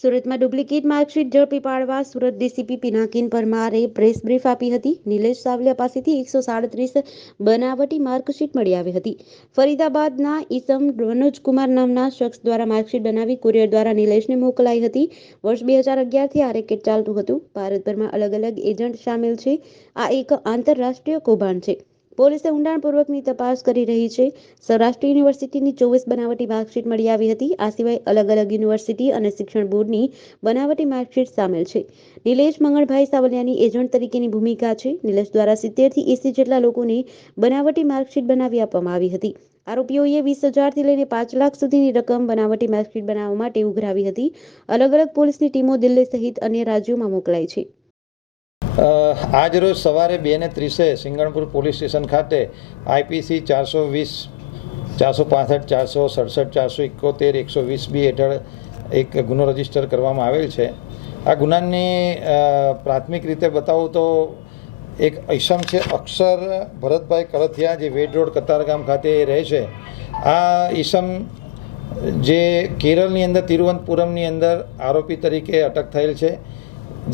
સુરતમાં duplicate marksheet ઝડપી પાડવા સુરત ડીસીપી પિનાકિન પરમારે પ્રેસ બ્રીફ આપી હતી. નિલેશ સાવલિયા પાસેથી 137 બનાવટી માર્કશીટ મળી આવી હતી. ફરીદાબાદના ઈસમ મનોજકુમાર નામના શખ્સ દ્વારા માર્કશીટ બનાવી કુરિયર દ્વારા નિલેશને મોકલાઈ હતી. વર્ષ 2011થી આ રેકેટ ચાલતું હતું. ભારતભરમાં અલગ અલગ એજન્ટ સામેલ છે. આ એક આંતરરાષ્ટ્રીય કૌભાંડ છે. પોલીસે ઊંડાણપૂર્વકની તપાસ કરી રહી છે. સૌરાષ્ટ્ર યુનિવર્સિટીની 24 બનાવટી માર્કશીટ મળી આવી હતી. આ સિવાય અલગ અલગ યુનિવર્સિટી અને શિક્ષણ બોર્ડની બનાવટી માર્કશીટ સામેલ છે. નિલેશ મંગળભાઈ સાવલિયાની એજન્ટ તરીકેની ભૂમિકા છે. નિલેશ દ્વારા 70 થી 80 જેટલા લોકોને બનાવટી માર્કશીટ બનાવી આપવામાં આવી હતી. આરોપીઓએ 20,000 થી લઈને 5 લાખ સુધીની રકમ બનાવટી માર્કશીટ બનાવવા માટે ઉઘરાવી હતી. અલગ અલગ પોલીસની ટીમો દિલ્હી સહિત અન્ય રાજ્યોમાં મોકલાઈ છે. આજ રોજ સવારે 2:30 સિંગણપુર પોલીસ સ્ટેશન ખાતે આઈપીસી 420, 465, 467, 471, 120B હેઠળ એક ગુનો રજીસ્ટર કરવામાં આવેલ છે. આ ગુનાની પ્રાથમિક રીતે બતાવું તો એક ઈસમ છે અક્ષર ભરતભાઈ કળથિયા, જે વેડ રોડ કતારગામ ખાતે રહે છે. આ ઈસમ જે કેરળની અંદર તિરુવનંતપુરમની અંદર આરોપી તરીકે અટક થયેલ છે,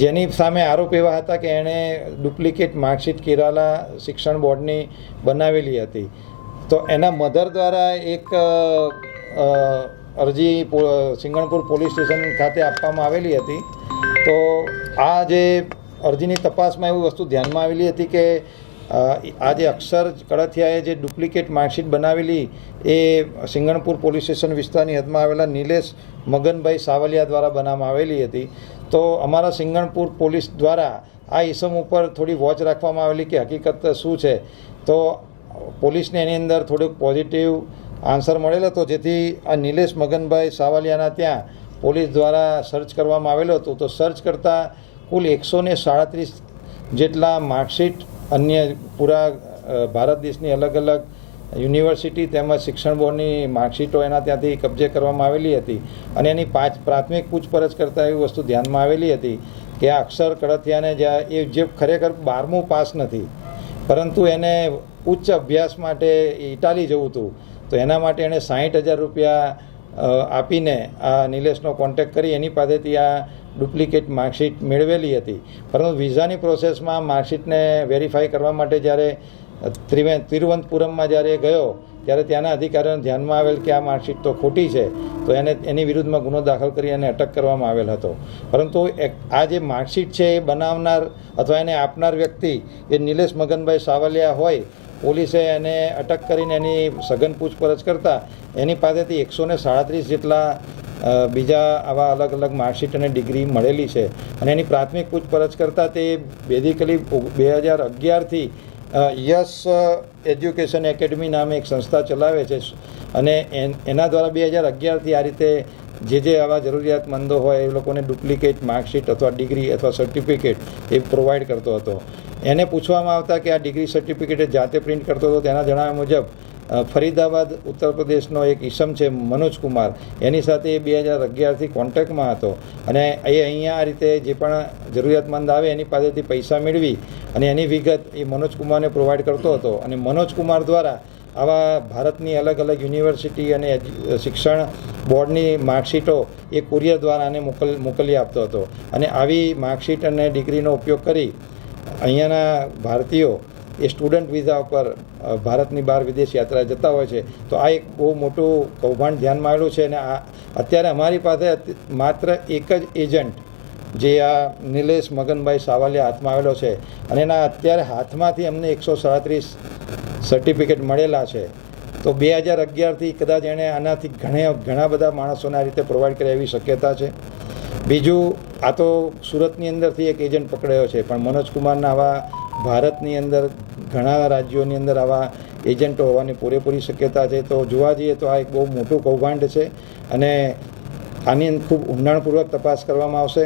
જેની સામે આરોપ એવા હતા કે એણે ડુપ્લિકેટ માર્કશીટ કેરાલા શિક્ષણ બોર્ડની બનાવેલી હતી. તો એના મધર દ્વારા એક અરજી સિંગણપુર પોલીસ સ્ટેશન ખાતે આપવામાં આવેલી હતી. તો આ જે અરજીની તપાસમાં એવી વસ્તુ ધ્યાનમાં આવેલી હતી કે આ જે અક્ષર કળથિયાએ જે ડુપ્લિકેટ માર્કશીટ બનાવેલી એ સિંગણપુર પોલીસ સ્ટેશન વિસ્તારની હદમાં આવેલા નિલેશ મગનભાઈ સાવલિયા દ્વારા બનાવવામાં આવેલી હતી. તો અમારા સિંગણપુર પોલીસ દ્વારા આ ઈસમ ઉપર થોડી વોચ રાખવામાં આવેલી કે હકીકત શું છે. તો પોલીસને એની અંદર થોડુંક પોઝિટિવ આન્સર મળેલો હતો, જેથી આ નિલેશ મગનભાઈ સાવલિયાના ત્યાં પોલીસ દ્વારા સર્ચ કરવામાં આવેલો હતો. તો સર્ચ કરતાં કુલ 137 જેટલા માર્કશીટ અન્ય પૂરા ભારત દેશની અલગ અલગ યુનિવર્સિટી તેમજ શિક્ષણ બોર્ડની માર્કશીટો એના ત્યાંથી કબજે કરવામાં આવેલી હતી. અને એની પ્રાથમિક પૂછપરછ કરતાં એવી વસ્તુ ધ્યાનમાં આવેલી હતી કે આ અક્ષર કળથિયાને એ જે ખરેખર 12મું પાસ નથી, પરંતુ એને ઉચ્ચ અભ્યાસ માટે ઇટાલી જવું હતું. તો એના માટે એણે 60,000 રૂપિયા આપીને આ નિલેશનો કોન્ટેક્ટ કરી એની પાસેથી આ ડુપ્લિકેટ માર્કશીટ મેળવેલી હતી. પરંતુ વિઝાની પ્રોસેસમાં માર્કશીટને વેરીફાઈ કરવા માટે જ્યારે તિરુવનંતપુરમમાં જ્યારે ગયો ત્યારે ત્યાંના અધિકારીઓને ધ્યાનમાં આવેલ કે આ માર્કશીટ તો ખોટી છે. તો એની વિરુદ્ધમાં ગુનો દાખલ કરી અને અટક કરવામાં આવેલ હતો. પરંતુ આ જે માર્કશીટ છે એ બનાવનાર અથવા એને આપનાર વ્યક્તિ એ નિલેશ મગનભાઈ સાવલિયા હોય. પોલીસે એને અટક કરીને એની સઘન પૂછપરછ કરતાં એની પાસેથી 137 જેટલા બીજા આવા અલગ અલગ માર્કશીટ અને ડિગ્રી મળેલી છે. અને એની પ્રાથમિક પૂછપરછ કરતાં તે બેઝિકલી 2011થી યશ એજ્યુકેશન એકેડમી નામે એક સંસ્થા ચલાવે છે. અને એના દ્વારા 2011થી આ રીતે જે આવા જરૂરિયાતમંદો હોય એ લોકોને ડુપ્લિકેટ માર્કશીટ અથવા ડિગ્રી અથવા સર્ટિફિકેટ એ પ્રોવાઈડ કરતો હતો. એને પૂછવામાં આવતા કે આ ડિગ્રી સર્ટિફિકેટ જાતે પ્રિન્ટ કરતો હતો. તેના જણાવ્યા મુજબ ફરીદાબાદ ઉત્તર પ્રદેશનો એક ઈસમ છે મનોજકુમાર, એની સાથે એ 2011થી કોન્ટેક્ટમાં હતો. અને એ અહીંયા આ રીતે જે પણ જરૂરિયાતમંદ આવે એની પાસેથી પૈસા મેળવી અને એની વિગત એ મનોજકુમારને પ્રોવાઈડ કરતો હતો. અને મનોજકુમાર દ્વારા આવા ભારતની અલગ અલગ યુનિવર્સિટી અને શિક્ષણ બોર્ડની માર્કશીટો એ કુરિયર દ્વારા આને મોકલી આપતો હતો. અને આવી માર્કશીટ અને ડિગ્રીનો ઉપયોગ કરી અહીંયાના ભારતીયો એ સ્ટુડન્ટ વિઝા ઉપર ભારતની બહાર વિદેશ યાત્રા જતા હોય છે. તો આ એક બહુ મોટું કૌભાંડ ધ્યાનમાં આવેલું છે. અને અત્યારે અમારી પાસે માત્ર એક જ એજન્ટ જે આ નિલેશ મગનભાઈ સાવલિયા હાથમાં આવેલો છે. અને એના અત્યારે હાથમાંથી અમને 137 સર્ટિફિકેટ મળેલા છે. તો 2011થી કદાચ એણે આનાથી ઘણા બધા માણસોને આ રીતે પ્રોવાઈડ કર્યા એવી શક્યતા છે. બીજું, આ તો સુરતની અંદરથી એક એજન્ટ પકડાયો છે, પણ મનોજકુમારના આવા ભારતની અંદર ઘણા રાજ્યોની અંદર આવા એજન્ટો હોવાની પૂરેપૂરી શક્યતા છે. તો જોવા જઈએ તો આ એક બહુ મોટું કૌભાંડ છે. અને આની ખૂબ ઊંડાણપૂર્વક તપાસ કરવામાં આવશે.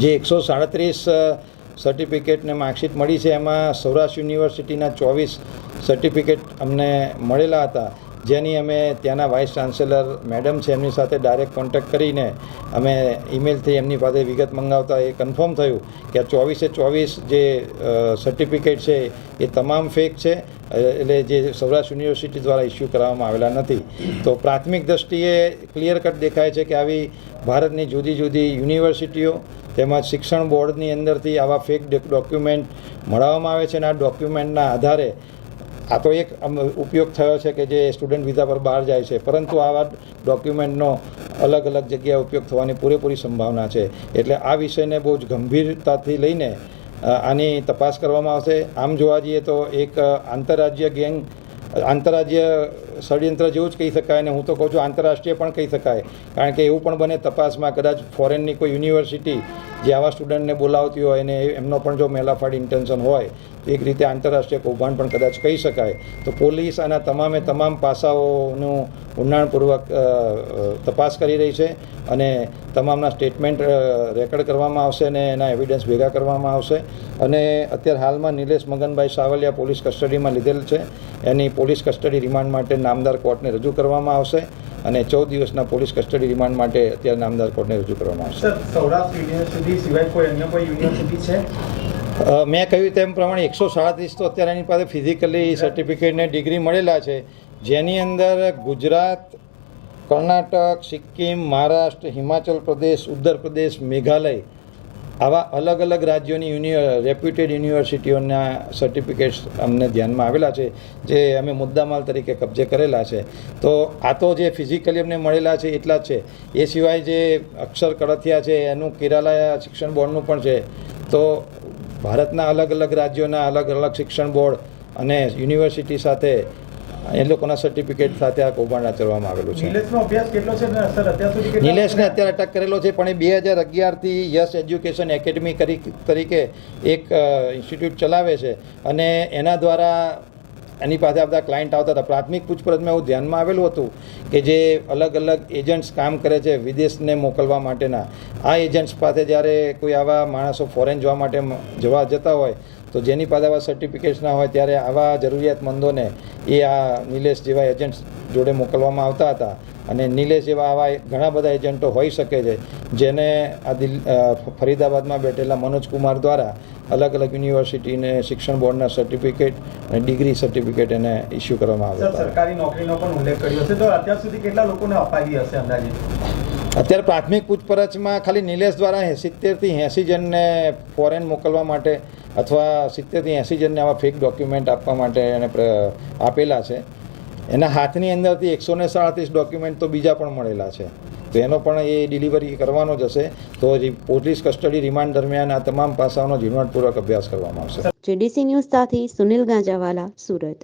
જે 137 સર્ટિફિકેટ ને માર્કશીટ મળી છે એમાં સૌરાષ્ટ્ર યુનિવર્સિટીના 24 સર્ટિફિકેટ અમને મળેલા હતા, જેની અમે ત્યાંના વાઇસ ચાન્સેલર મેડમ છે એમની સાથે ડાયરેક્ટ કોન્ટેક્ટ કરીને અમે ઈમેલથી એમની પાસે વિગત મંગાવતા એ કન્ફર્મ થયું કે આ 24 જે સર્ટિફિકેટ છે એ તમામ ફેક છે. એટલે જે સૌરાષ્ટ્ર યુનિવર્સિટી દ્વારા ઇસ્યુ કરવામાં આવેલા નથી. તો પ્રાથમિક દ્રષ્ટિએ ક્લિયર કટ દેખાય છે કે આવી ભારતની જુદી જુદી યુનિવર્સિટીઓ તેમજ શિક્ષણ બોર્ડની અંદરથી આવા ફેક ડોક્યુમેન્ટ મળવામાં આવે છે અને આ ડોક્યુમેન્ટના આધારે આ તો એક ઉપયોગ થયો છે કે જે સ્ટુડન્ટ વિઝા પર બહાર જાય છે, પરંતુ આવા ડોક્યુમેન્ટનો અલગ અલગ જગ્યાએ ઉપયોગ થવાની પૂરેપૂરી સંભાવના છે. એટલે આ વિષયને બહુ જ ગંભીરતાથી લઈને આની તપાસ કરવામાં આવશે. આમ જોવા જઈએ તો એક આંતરરાજ્ય ષડયંત્ર જેવું જ કહી શકાય અને હું તો કહું છું આંતરરાષ્ટ્રીય પણ કહી શકાય, કારણ કે એવું પણ બને તપાસમાં કદાચ ફોરેનની કોઈ યુનિવર્સિટી જે આવા સ્ટુડન્ટને બોલાવતી હોય અને એમનો પણ જો મેલાફાડી ઇન્ટેન્શન હોય તો એક રીતે આંતરરાષ્ટ્રીય કૌભાંડ પણ કદાચ કહી શકાય. તો પોલીસ આના તમામ પાસાઓનું ઊંડાણપૂર્વક તપાસ કરી રહી છે અને તમામના સ્ટેટમેન્ટ રેકોર્ડ કરવામાં આવશે અને એના એવિડન્સ ભેગા કરવામાં આવશે. અને અત્યારે હાલમાં નિલેશ મગનભાઈ સાવલિયા પોલીસ કસ્ટડીમાં લીધેલ છે. એની પોલીસ કસ્ટડી રિમાન્ડ માટે નામદાર કોર્ટને રજૂ કરવામાં આવશે અને 14 દિવસના પોલીસ કસ્ટડી રિમાન્ડ માટે અત્યારે નામદાર કોર્ટને રજૂ કરવામાં આવશે. સૌરાષ્ટ્ર યુનિવર્સિટી સિવાય કોઈ અન્ય કોઈ યુનિવર્સિટી છે? મેં કહ્યું તેમ પ્રમાણે 137 તો અત્યારે એની પાસે ફિઝિકલી સર્ટિફિકેટને ડિગ્રી મળેલા છે, જેની અંદર ગુજરાત, કર્ણાટક, સિક્કિમ, મહારાષ્ટ્ર, હિમાચલ પ્રદેશ, ઉત્તર પ્રદેશ, મેઘાલય આવા અલગ અલગ રાજ્યોની રેપ્યુટેડ યુનિવર્સિટીઓના સર્ટિફિકેટ્સ અમને ધ્યાનમાં આવેલા છે, જે અમે મુદ્દામાલ તરીકે કબજે કરેલા છે. તો આ તો જે ફિઝિકલી અમને મળેલા છે એટલા જ છે. એ સિવાય જે અક્ષર કળથિયા છે એનું કેરાલા શિક્ષણ બોર્ડનું પણ છે. તો ભારતના અલગ અલગ રાજ્યોના અલગ અલગ શિક્ષણ બોર્ડ અને યુનિવર્સિટી સાથે એ લોકોના સર્ટિફિકેટ સાથે આ કૌભાંડ આચરવામાં આવેલું છે. નિલેશનો અભ્યાસ કેટલો છે સર અત્યાર સુધી? નિલેશને અત્યારે અટક કરેલો છે, પણ એ 2011થી યસ એજ્યુકેશન એકેડમી તરીકે એક ઇન્સ્ટિટ્યૂટ ચલાવે છે અને એના દ્વારા એની પાસે બધા ક્લાયન્ટ આવતા હતા. પ્રાથમિક પૂછપરછમાં એવું ધ્યાનમાં આવેલું હતું કે જે અલગ અલગ એજન્ટ્સ કામ કરે છે વિદેશને મોકલવા માટેના, આ એજન્ટ્સ પાસે જ્યારે કોઈ આવા માણસો ફોરેન જતા હોય તો જેની પાસે આવા સર્ટિફિકેટ્સ ના હોય ત્યારે આવા જરૂરિયાતમંદોને એ આ નિલેશ જેવા એજન્ટ્સ જોડે મોકલવામાં આવતા હતા. અને નિલેશ જેવા આવા ઘણા બધા એજન્ટો હોઈ શકે છે, જેને આ ફરીદાબાદમાં બેઠેલા મનોજકુમાર દ્વારા અલગ અલગ યુનિવર્સિટીને શિક્ષણ બોર્ડના સર્ટિફિકેટ અને ડિગ્રી સર્ટિફિકેટ એને ઇસ્યુ કરવામાં આવ્યા હતા. સરકારી નોકરીનો પણ ઉલ્લેખ કર્યો છે, તો અત્યાર સુધી કેટલા લોકોને અપાવી હશે અંદાજે? અત્યારે પ્રાથમિક પૂછપરછમાં ખાલી નિલેશ દ્વારા 70થી 80 જણને ફોરેન મોકલવા માટે અથવા 70થી 80 જણને આવા ફેક ડોક્યુમેન્ટ આપવા માટે એને આપેલા છે. એના હાથની અંદરથી 137 ડોક્યુમેન્ટ તો બીજા પણ મળેલા છે, તો એનો પણ એ ડિલિવરી કરવાનો જ હશે. તો પોલીસ કસ્ટડી રિમાન્ડ દરમિયાન આ તમામ પાસાઓનો ઝીણવટપૂર્વક અભ્યાસ કરવામાં આવશે. જેડીસી ન્યૂઝ સાથે સુનિલ ગાંજાવાલા, સુરત.